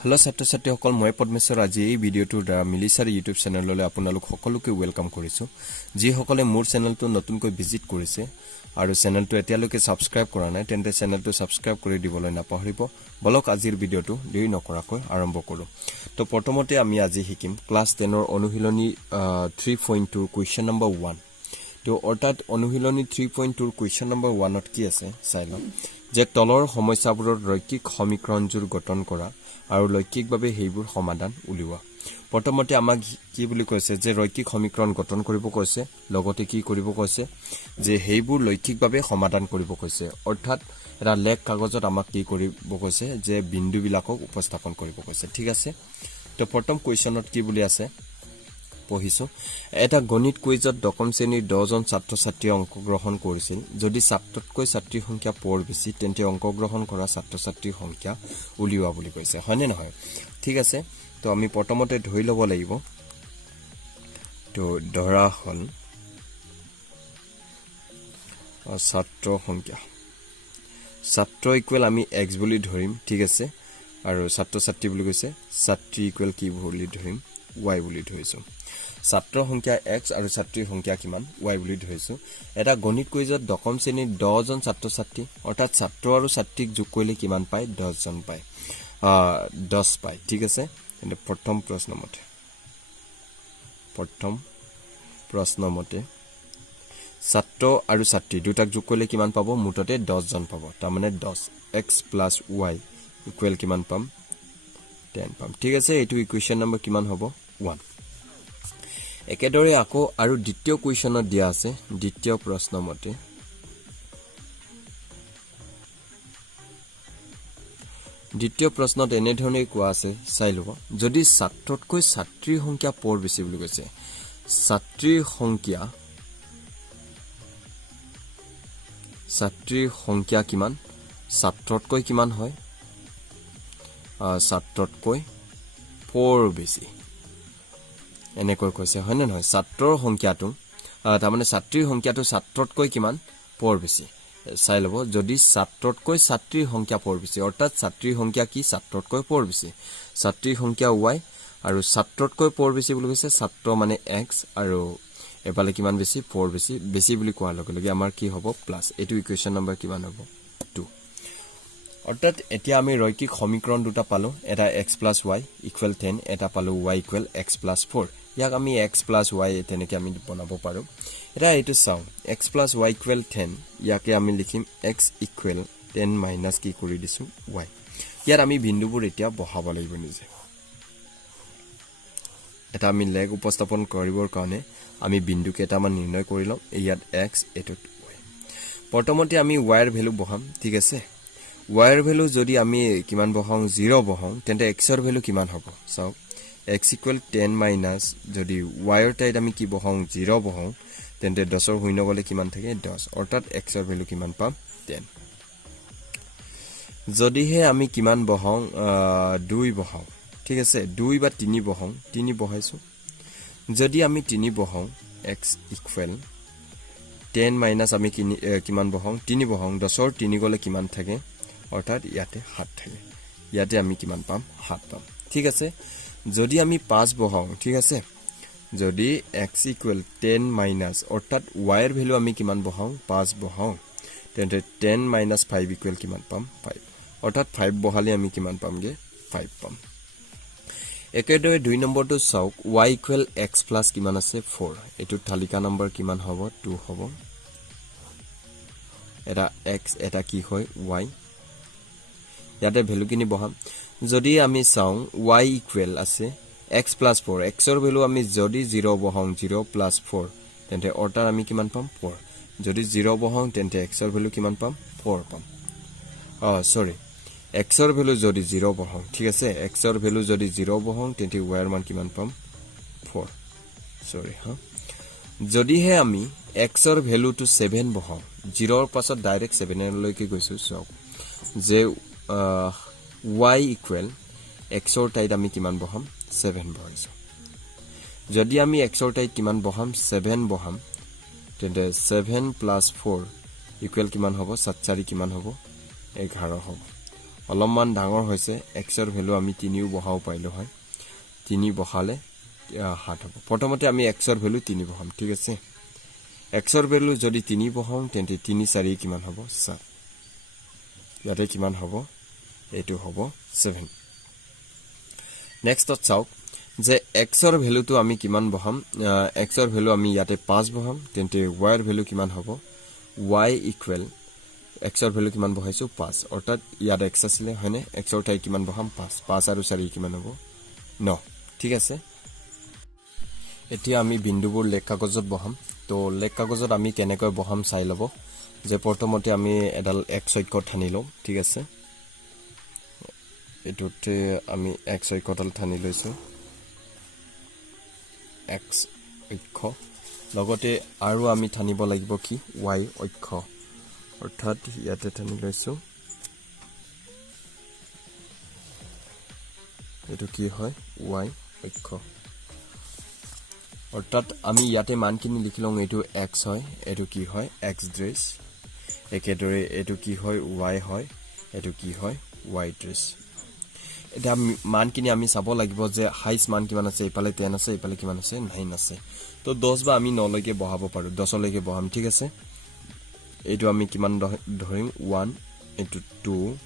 Hello ছাত্ৰ-ছাত্ৰীসকল মই পদ্মেশ্বৰ আজি এই ভিডিঅ'টোৰ দ্বাৰা মিলিছাৰ ইউটিউব চেনেললৈ আপোনালোক সকলোকে ওয়েলকাম কৰিছো যি সকলে মোৰ চেনেলটো নতুনকৈ ভিজিট কৰিছে আৰু চেনেলটো এতিয়ালৈকে সাবস্ক্ৰাইব কৰা নাই তেন্তে চেনেলটো সাবস্ক্ৰাইব কৰি দিবলৈ নাপাহৰিব বলক আজিৰ ভিডিঅ'টো দেৰি নকৰাকৈ আৰম্ভ কৰো তো প্ৰথমতে আমি আজি শিকিম ক্লাছ 10 ৰ অনুশীলনী 3.2 কোৱেশ্চন নম্বৰ 1 তো অৰ্থাৎ অনুশীলনী 3.2 কোৱেশ্চন নম্বৰ 1 ত কি আছে চাইলক যে তলৰ সমস্যাবোৰৰ ৰৈখিক সমীকৰণজোৰ গঠন কৰা আৰু লৈকিকভাৱে হেইবোৰ সমাধান উলিওৱা প্ৰথমতে আমাক কি বুলি কৈছে যে ৰৈখিক সমীকৰণ গঠন কৰিব কৈছে লগতে কি কৰিব কৈছে যে হেইবোৰ লৈকিকভাৱে সমাধান কৰিব কৈছে অৰ্থাৎ এটা লেখ কাগজত আমাক কি কৰিব কৈছে যে বিন্দুবিলাকক উপস্থাপন কৰিব কৈছে ঠিক আছে তো প্ৰথম কোৱেশ্চনত কি বুলি আছে পঢ়িছো এটা গণিত কুইজত দশম শ্ৰেণীৰ 10 জন ছাত্ৰ-ছাত্ৰীয়ে অংশগ্ৰহণ কৰিছিল যদি ছাত্ৰতকৈ ছাত্ৰীৰ সংখ্যা পৰ বেছি তেন্তে অংশগ্ৰহণ কৰা ছাত্ৰ-ছাত্ৰীৰ সংখ্যা উলিওৱা বুলি কৈছে হয়নে নহয় ঠিক আছে তো আমি প্ৰথমতে ধৰি ল'ব লাগিব তো ধৰা হল ছাত্ৰ সংখ্যা ছাত্ৰ ইকুৱেল আমি x বুলি ধৰিম ঠিক আছে আৰু ছাত্ৰ-ছাত্ৰী বুলি কৈছে ছাত্ৰী ইকুৱেল কি বুলি ধৰিম y বুলি ধৰিছো ছাত্ৰ সংখ্যা x আৰু ছাত্ৰীৰ সংখ্যা কিমান y বুলি ধৰিছো এটা গণিত কুইজত দশম শ্ৰেণীৰ 10 জন ছাত্ৰ-ছাত্ৰী অৰ্থাৎ ছাত্ৰ আৰু ছাত্ৰীক যোগ কৰিলে কিমান পায় 10 জন পায় 10 পায় ঠিক আছে এনে প্ৰথম প্ৰশ্ন মতে ছাত্ৰ আৰু ছাত্ৰী দুটাক যোগ কৰিলে কিমান পাব মুঠতে 10 জন পাব তাৰ মানে 10 x + y ইকুৱেল কিমান পাম 10 পাম ঠিক আছে এইটো ইকুৱেশ্যন নম্বৰ কিমান হ'ব 1 একেদৰে আকৌ আৰু দ্বিতীয় কুৱেশ্যনত দিয়া আছে দ্বিতীয় প্ৰশ্ন মতে দ্বিতীয় প্ৰশ্নত এনে ধৰণে কোৱা আছে চাই লব যদি ছাত্ৰতকৈ ছাত্ৰীৰ সংখ্যা পৰ বেছি বুলি কৈছে ছাত্ৰীৰ সংখ্যা কিমান ছাত্ৰতকৈ কিমান হয় ছাত্ৰতকৈ পৰ বেছি এনেকৈ কৈছে হয় না নহয় ছাত্ৰৰ সংখ্যাটো তাৰ মানে ছাত্ৰীৰ সংখ্যাটো ছাত্ৰতকৈ কিমান পৰ বেছি চাই লব যদি ছাত্ৰতকৈ ছাত্ৰীৰ সংখ্যা পৰ বেছি অৰ্থাৎ ছাত্ৰীৰ সংখ্যা কি ছাত্ৰতকৈ পৰ বেছি ছাত্ৰীৰ সংখ্যা y আৰু ছাত্ৰতকৈ পৰ বেছি বুলি কৈছে ছাত্ৰ মানে x আৰু এফালে কিমান বেছি পৰ বেছি বুলি কোৱাৰ লগে লগে আমাৰ কি হ'ব প্লাস এটো ইকুৱেশ্যন নম্বৰ কিমান হ'ব 2 অৰ্থাৎ এতিয়া আমি ৰৈখিক সমীকৰণ দুটা পালো এটা x + y = 10 এটা পালো y = x + 4 ইয়াক আমি x + y তেনেকৈ আমি বনাব পাৰো এটা এইটো চাও x + y = 10 ইয়াকে আমি লিখিম x = 10 - কি কৰি দিছো y ইয়াত আমি বিন্দুবোৰ এতিয়া বহাব লাগিব নিজে এটা আমি লেখ উপস্থাপন কৰিবৰ কাৰণে আমি বিন্দু কেইটামান নিৰ্ণয় কৰি লম ইয়াত x এটোত y প্ৰথমতে আমি y ৰ ভ্যালু বহাম ঠিক আছে y ৰ ভ্যালু যদি আমি কিমান বহাও 0 বহাও তেন্তে x ৰ ভ্যালু কিমান হ'ব চাও x = 10 - যদি y ৰ ঠাইত আমি কি বহাও 0 বহাও তেন্তে 10 ৰ শূন্য গলে কিমান থাকে 10 অৰ্থাৎ x ৰ ভ্যালু কিমান পাম 10 যদি হে আমি কিমান বহাও 2 বহাও ঠিক আছে 2 বা 3 বহাও 3 বহাইছো যদি আমি 3 বহাও x = 10 - আমি কিমান বহাও 3 বহাও 10 ৰ 3 গলে কিমান থাকে অৰ্থাৎ ইয়াতে 7 থাকে ইয়াতে আমি কিমান পাম 7 পাম ঠিক আছে যদি আমি 5 বহাও ঠিক আছে যদি x = 10 - অৰ্থাৎ y ৰ ভ্যালু আমি কিমান বহাও 5 বহাও তেন্তে 10 - 5 = কিমান পাম 5 অৰ্থাৎ 5 বহালে আমি কিমান পামগে 5 পাম একেদৰে 2 নম্বৰটো চাওক y = x + কিমান আছে 4 এটো তালিকা নম্বৰ কিমান হ'ব 2 হ'ব এটা x এটা কি হয় y ইয়াতে ভ্যালু কিনি বহাম যদি আমি চাও y = আছে x + 4 x ৰ ভ্যালু আমি যদি 0 বহাও 0 + 4 তেন্তে অৰ্থাৎ আমি কিমান পাম 4 যদি 0 বহাও তেন্তে x ৰ ভ্যালু কিমান পাম 4 পাম সৰি x ৰ ভ্যালু যদি 0 বহাও ঠিক আছে x ৰ ভ্যালু যদি 0 বহাও তেন্তে y ৰ মান কিমান পাম 4 সৰি যদি হে আমি x ৰ ভ্যালুটো 7 বহাও 0 ৰ পাছত ডাইৰেক্ট 7 লৈকে গৈছো চাওক যে y = x ৰ ঠাইত আমি কিমান বহাম 7 বহাইছো যদি আমি x ৰ ঠাইত কিমান বহাম 7 বহাম তেন্তে 7 + 4 = কিমান হ'ব 7 4 কিমান হ'ব 11 হ'ব অলপমান ডাঙৰ হৈছে x ৰ ভ্যালু আমি 3 বহাও পাইলো হয় 3 বহালে 7 হ'ব প্ৰথমতে আমি x ৰ ভ্যালু 3 বহাম ঠিক আছে x ৰ ভ্যালু যদি 3 বহাম তেন্তে 3 4 কিমান হ'ব 7 ইয়াতে কিমান হ'ব এটো হ'ব 7 নেক্সটত চাওক যে x ৰ ভ্যালুটো আমি কিমান বহাম x ৰ ভ্যালু আমি ইয়াতে 5 বহাম তেন্তে y ৰ ভ্যালু কিমান হ'ব y ইকুৱেল x ৰ ভ্যালু কিমান বহাইছো 5 অৰ্থাৎ ইয়াত x আছিল হয়নে x ৰ ঠাই কিমান বহাম 5 5 আৰু 4 কিমান হ'ব 9 ঠিক আছে এতিয়া আমি বিন্দুবোৰ লেখ কাগজত বহাম তো লেখ কাগজত আমি কেনেকৈ বহাম চাই লব যে প্ৰথমতে আমি এডাল x অক্ষ ঠানি লম ঠিক আছে এটোতে আমি x অক্ষডাল ঠানি লৈছো x অক্ষ লগতে আৰু আমি ঠানিব লাগিব কি y অক্ষ অৰ্থাৎ ইয়াতে ঠানি লৈছো এটো কি হয় y অক্ষ অৰ্থাৎ আমি ইয়াতে মানখিনি লিখিলং এটো x হয় এটো কি হয় x ড্ৰেছ একেদৰে এটো কি হয় y হয় এটো কি হয় y ড্ৰেছ এটা মানখিনি আমি চাব লাগিব যে হাইস মান কিমান আছে ইপালে 10 আছে ইপালে কিমান আছে 9 আছে তো 10 বা আমি 9 লৈকে বহাব পাৰো 10 লৈকে বহাম ঠিক আছে এইটো আমি কিমান ধৰিম 1 into 2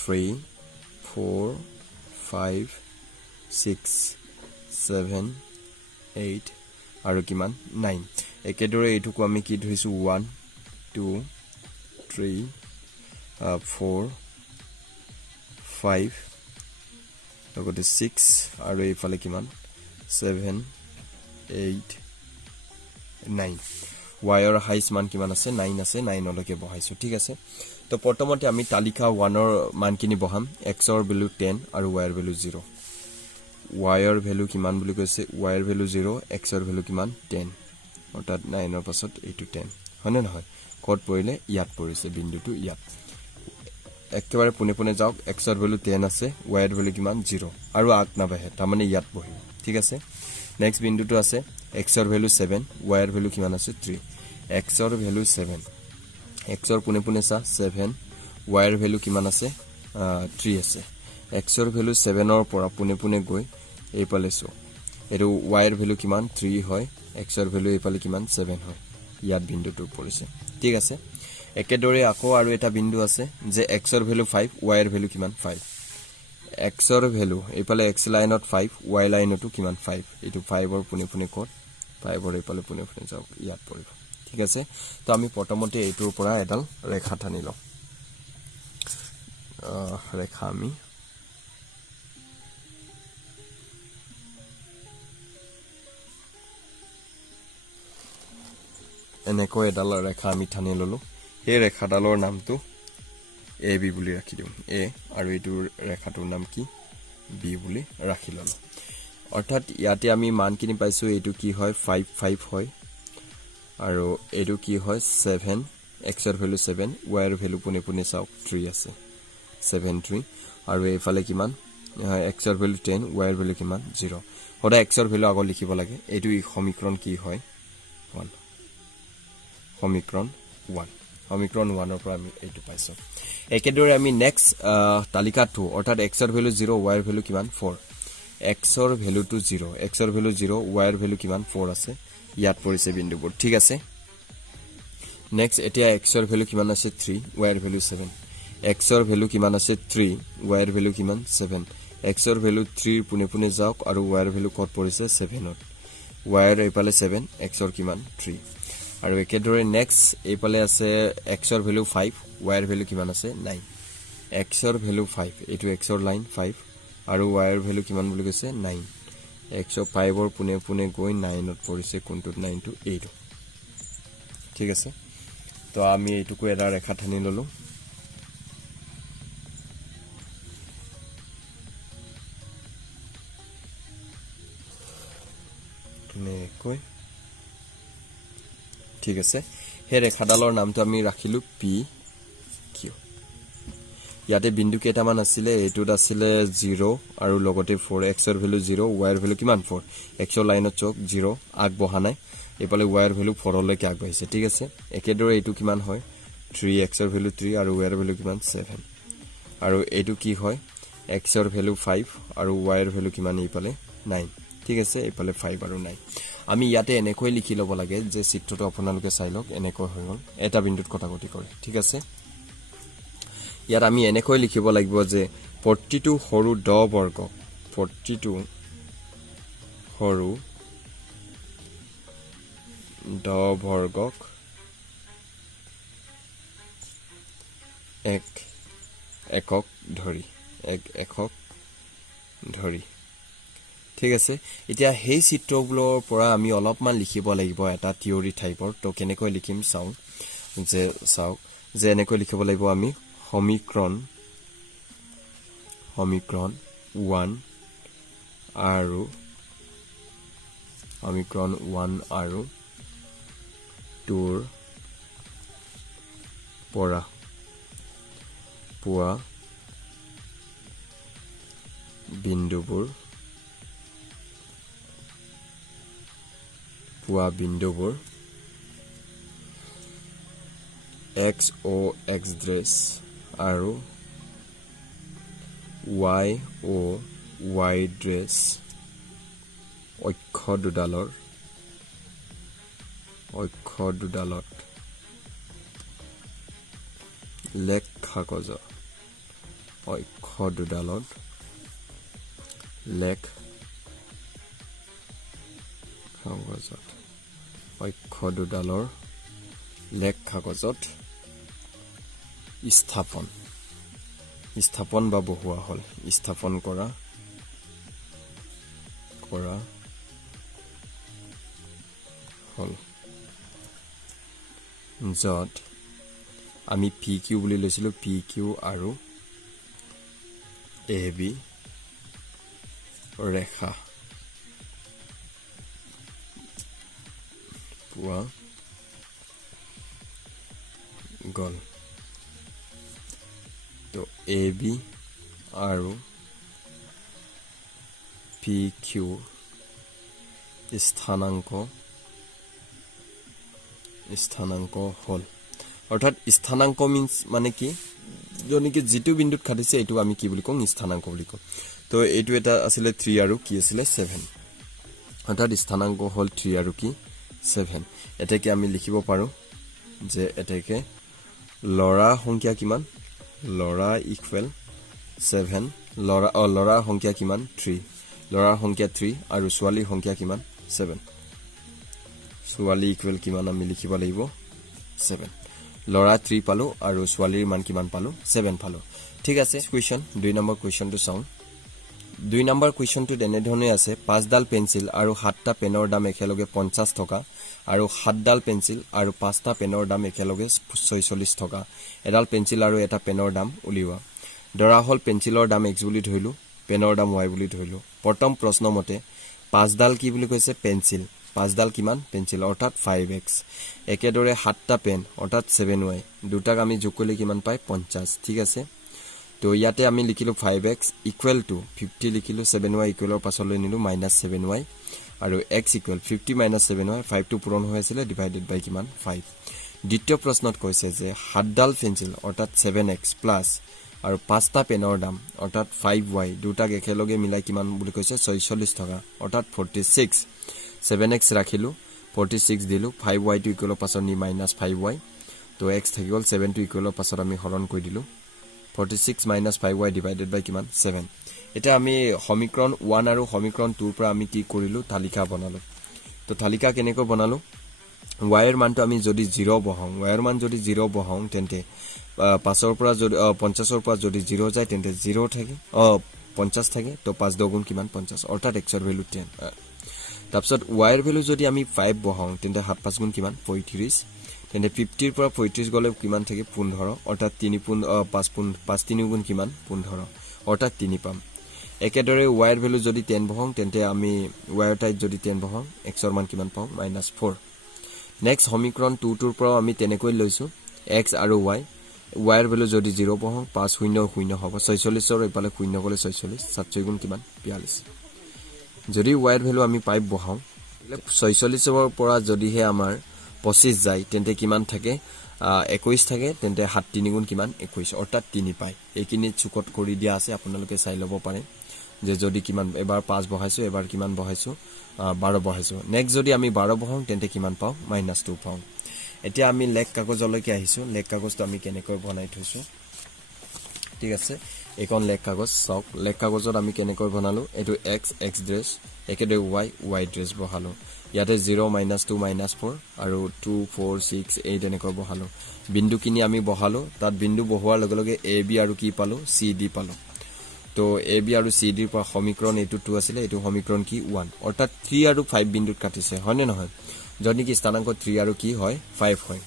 3 4 5 6 7 8 আৰু কিমান 9 একেদৰে এইটোকো আমি কি ধৰিছো 1 2 3 4 5 লগতে 6 আৰু এইফালে কিমান 7 8 9 y ৰ হাইস মান কিমান আছে 9 আছে 9 লৈকে বহাইছো ঠিক আছে তো প্ৰথমতে আমি তালিকা 1 ৰ মানখিনি বহাম x ৰ ভ্যালু 10 আৰু y ৰ ভ্যালু 0 y ৰ ভ্যালু কিমান বুলি কৈছে y ৰ ভ্যালু 0 x ৰ ভ্যালু কিমান 10 অৰ্থাৎ 9 ৰ পাছত এইটো 10 হয়নে নহয় কোড পৰিলে ইয়াত পৰিছে বিন্দুটো ইয়াত একেবাৰে পুনে পুনে যাওক x ৰ ভ্যালু 10 আছে y ৰ ভ্যালু কিমান 0 আৰু আগ না বাহে তাৰ মানে ইয়াত বহিব ঠিক আছে নেক্সট বিন্দুটো আছে x ৰ ভ্যালু 7 y ৰ ভ্যালু কিমান আছে 3 x ৰ ভ্যালু 7 x ৰ পুনে পুনে সা 7 y ৰ ভ্যালু কিমান আছে 3 আছে x ৰ ভ্যালু 7 ৰ পৰা পুনে পুনে গৈ এইপালে সো এটো y ৰ ভ্যালু কিমান 3 হয় x ৰ ভ্যালু এইপালে কিমান 7 হয় ইয়াত বিন্দুটো পৰিছে ঠিক আছে একেদৰে আকৌ আৰু এটা বিন্দু আছে যে x ৰ ভ্যালু 5 y ৰ ভ্যালু কিমান 5 x ৰ ভ্যালু এইপালে x লাইনত 5 y লাইনতো কিমান 5 এটো 5 ৰ পুনে পুনে কোড 5 ৰ এইপালে পুনে পুনে যাওক ইয়াত পৰিব ঠিক আছে তো আমি প্ৰথমতে এইটোৰ পৰা এডাল ৰেখা টানি লম ৰেখা আমি এনেকৈ এডাল ৰেখা আমি টানি ললো এই ৰেখাডালৰ নামটো AB বুলি ৰাখি দিম A আৰু এইটোৰ ৰেখাটোৰ নাম কি B বুলি ৰাখি ললো অৰ্থাৎ ইয়াতে আমি মানখিনি পাইছো এইটো কি হয় 5 5 হয় আৰু এইটো কি হয় 7 x ৰ ভ্যালু 7 y ৰ ভ্যালু পুনে পুনে চাওক 3 আছে 7 3 আৰু এইফালে কিমান x ৰ ভ্যালু 10 y ৰ ভ্যালু কিমান 0 হডা x ৰ ভ্যালু আগত লিখিব লাগে এইটো সমীকৰণ কি হয় 1 সমীকৰণ 1 সমীকৰণ 1 ৰ পৰা আমি এইটো পাইছো একেদৰে আমি নেক্সট তালিকা 2 অৰ্থাৎ x ৰ ভ্যালু 0 y ৰ ভ্যালু কিমান 4 x ৰ ভ্যালুটো 0 x ৰ ভ্যালু 0 y ৰ ভ্যালু কিমান 4 আছে ইয়াত পৰিছে বিন্দুবোৰ ঠিক আছে নেক্সট এতিয়া x ৰ ভ্যালু কিমান আছে 3 y ৰ ভ্যালু 7 x ৰ ভ্যালু কিমান আছে 3 y ৰ ভ্যালু কিমান 7 x ৰ ভ্যালু 3 পুনে পুনে যাওক আৰু y ৰ ভ্যালু কত পৰিছে 7 ত y ৰ এইপালে 7 x ৰ কিমান 3 আৰু একেদৰে নেক্সট এইপালে আছে x ৰ ভ্যালু 5 y ৰ ভ্যালু কিমান আছে 9 x ৰ ভ্যালু 5 এটো x ৰ লাইন 5 আৰু y ৰ ভ্যালু কিমান বুলি কৈছে 9 x ৰ 5 ৰ পুনে পুনে গৈ 9 ত পৰিছে কোনটো 9 টু 8 ঠিক আছে তো আমি এইটোকো এটা ৰেখা টানি ললো নেকৈ ঠিক আছে হে ৰেখাডালৰ নামটো আমি ৰাখিলো P Q ইয়াতে বিন্দু কেইটামান আছিল এইটোত আছিল 0 আৰু লগতে 4 x ৰ ভ্যালু 0 y ৰ ভ্যালু কিমান 4 x ৰ লাইনত চক 0 আগ বহা নাই এপালে y ৰ ভ্যালু 4 লৈকে আগ বহিছে ঠিক আছে একেদৰে এইটো কিমান হয় 3 x ৰ ভ্যালু 3 আৰু y ৰ ভ্যালু কিমান 7 আৰু এইটো কি হয় x ৰ ভ্যালু 5 আৰু y ৰ ভ্যালু কিমান এইপালে 9 ঠিক আছে এইপালে 5 আৰু 9 আমি ইয়াতে এনেকৈ লিখি লব লাগে যে চিত্ৰটো আপোনালোকে চাই লওক এনেকৈ হৈ গল এটা বিন্দুত কটাকটি কৰে ঠিক আছে ইয়াত আমি এনেকৈ লিখিব লাগিব যে প্ৰতিটো সৰু ড বৰ্গ প্ৰতিটো সৰু ড বৰ্গক একক ধৰি ঠিক আছে এতিয়া হেই চিত্ৰবোৰৰ পৰা আমি অলপমান লিখিব লাগিব এটা থিওৰি টাইপৰ তো কেনেকৈ লিখিম চাও যে এনেকৈ লিখিব লাগিব আমি সমীকৰণ 1 আৰু সমীকৰণ 1 আৰু 2 ৰ পৰা পোৱা বিন্দুবোৰ x o x ড্ৰেছ আৰু y o y ড্ৰেছ অক্ষ দুডালত লেখ কাগজত অক্ষ দুডালৰ লেখ কাগজত স্থাপন বা বহুৱা হল স্থাপন কৰা হল যত আমি PQ বুলি লৈছিলো PQ আৰু AB ৰেখা পোৱা গল তো AB আৰু PQ স্থানাঙ্ক হল অর্থাৎ স্থানাঙ্ক মিন্স মানে কি জনিকে যেটো বিন্দুত খাটিছে এটো আমি কি বুলি কম স্থানাঙ্ক বুলি কম তো এটো এটা আসলে 3 আৰু কি আসলে 7 অৰ্থাৎ স্থানাঙ্ক হল 3 আৰু কি 7 এটাকে আমি লিখিব পাৰো যে এটাকে লৰা সংখ্যা কিমান লৰা ইকুৱেল 7 লৰা সংখ্যা কিমান 3 লৰাৰ সংখ্যা 3 আৰু ছোৱালীৰ সংখ্যা কিমান 7 ছোৱালী ইকুৱেল কিমান আমি লিখিব লাগিব 7 লৰা 3 পালো আৰু ছোৱালীৰ মান কিমান পালো 7 পালো ঠিক আছে কোৱেশ্চন 2 নম্বৰ কোৱেশ্চনটো চাও 2 নম্বৰ কোৱেশ্চনটো এনে ধৰণে আছে 5 ডাল পেন্সিল আৰু 7টা পেনৰ দাম একেলগে 50 টকা আৰু 7 ডাল পেন্সিল আৰু 5টা পেনৰ দাম একেলগে 46 টকা এডাল পেন্সিল আৰু এটা পেনৰ দাম উলিওৱা ধৰা হল পেন্সিলৰ দাম x বুলি ধৰিলো পেনৰ দাম y বুলি ধৰিলো প্ৰথম প্ৰশ্ন মতে 5 ডাল কি বুলি কৈছে পেন্সিল 5 ডাল কিমান পেন্সিল অৰ্থাৎ 5x একেদৰে 7টা পেন অৰ্থাৎ 7y দুটাক আমি যোগ কৰিলে কিমান পাই 50 ঠিক আছে তো ইয়াতে আমি লিখিলো 5x ইকুৱেল টু 50 লিখিলো 7y ইকুৱেলৰ পাছলৈ নিলো -7y আৰু x ইকুৱেল 50 7y 5 টো পূৰণ হৈ আছিল ডিভাইডেড বাই কিমান 5 দ্বিতীয় প্ৰশ্নত কৈছে যে 7 ডাল পেন্সিল অৰ্থাৎ 7x প্লাস আৰু 5টা পেনৰ দাম অৰ্থাৎ 5y দুটাক একেলগে মিলাই কিমান বুলি কৈছে 46 টকা অৰ্থাৎ 46 7x ৰাখিলো 46 দিলো 5y টো ইকুৱেলৰ পাছত নি -5y তো x থাকি গল 7 টো ইকুৱেলৰ পাছত আমি হৰণ কৰি দিলো 46 - 5y ডিভাইডেড বাই কিমান 7 এটা আমি সমীকৰণ 1 আৰু সমীকৰণ 2 পৰা আমি কি কৰিলো তালিকা বনালো তো তালিকা কেনেকৈ বনালো y এর মানটো আমি যদি 0 বহাও y এর মান যদি 0 বহাও তেন্তে 5 ৰ পৰা যদি 50 ৰ পৰা যদি 0 যায় তেন্তে 0 থাকে 50 থাকে তো 5 দুগুণ কিমান 50 অৰ্থাৎ x এৰ ভ্যালু 10 তাৰপিছত y এর ভ্যালু যদি আমি 5 বহাও তেন্তে 7 5 গুণ কিমান 35 তেন্তে 50 ৰ পৰা 35 গলে কিমান থাকে 15 অৰ্থাৎ 3 5 3 গুণ কিমান 15 অৰ্থাৎ 3 পাম একেদৰে y এর ভ্যালু যদি 10 বহাও তেন্তে আমি y এর টাইপ যদি 10 বহাও x এর মান কিমান পাও -4 নেক্সট সমীকৰণ 2 টোৰ পৰা আমি তেনেকৈ লৈছো x আৰু y এর ভ্যালু যদি 0 বহাও 5 0 0 হ'ব 46 ৰ ইপালে 0 গলে 46 7 গুণ কিমান 42 যদি y এর ভ্যালু আমি 5 বহাও 46 ৰ পৰা যদি হে আমাৰ 25 যায় তেন্তে কিমান থাকে 21 থাকে তেন্তে 7 3 গুণ কিমান 21 অৰ্থাৎ 3 পায় এইখিনি চুকত কৰি দিয়া আছে আপোনালোকে চাই ল'ব পাৰে যে যদি কিমান এবাৰ 5 বহাইছো এবাৰ কিমান বহাইছো 12 বহাইছো নেক্সট যদি আমি 12 বহাও তেন্তে কিমান পাও -2 পাও এতিয়া আমি লেখ কাগজলৈকে আহিছো লেখ কাগজটো আমি কেনেকৈ বনাই থৈছো ঠিক আছে এখন লেখ কাগজ সক লেখ কাগজত আমি কেনেকৈ বনালো এটো x ড্ৰেছ একেদে y ড্ৰেছ বহালো ইয়াতে 0 -2 -4 আৰু 2 4 6 8 এনেকৈ বহালো বিন্দু কিনি আমি বহালো তাত বিন্দু বহোৱাৰ লগে লগে a b আৰু কি পালো c d পালো তো a b আৰু c d ৰ পৰা সমীকৰণ এটো 2 আছিল এটো সমীকৰণ কি 1 অৰ্থাৎ 3 আৰু 5 বিন্দুত কাটিছে হয়নে নহয় যদি কি স্থানাংক 3 আৰু কি হয় 5 হয়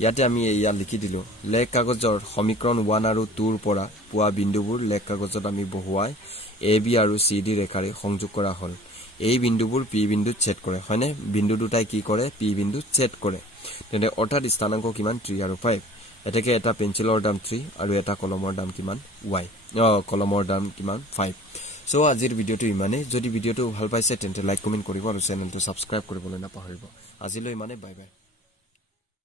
ইয়াতে আমি ইয়া লিখি দিলো লেখ কাগজৰ সমীকৰণ 1 আৰু 2 ৰ পৰা পোৱা বিন্দুবোৰ লেখ কাগজত আমি বহুৱাই a b আৰু c d ৰেখাৰে সংযোগ কৰা হল এই বিন্দুবোৰ p বিন্দুত ছেদ কৰে হয়নে বিন্দু দুটাই কি কৰে p বিন্দুত ছেদ কৰে তেনে অৰ্থাৎ স্থানাংক কিমান 3 আৰু 5 এটাকে এটা পেন্সিলৰ দাম 3 আৰু এটা কলমৰ দাম কিমান y কলমৰ দাম কিমান 5 সো আজিৰ ভিডিওটো ইমানে যদি ভিডিওটো ভাল পাইছে তেন্তে লাইক কমেন্ট কৰিব আৰু চেনেলটো সাবস্ক্ৰাইব কৰিবলৈ নাপাহৰিব আজিলৈ ইমানে বাই বাই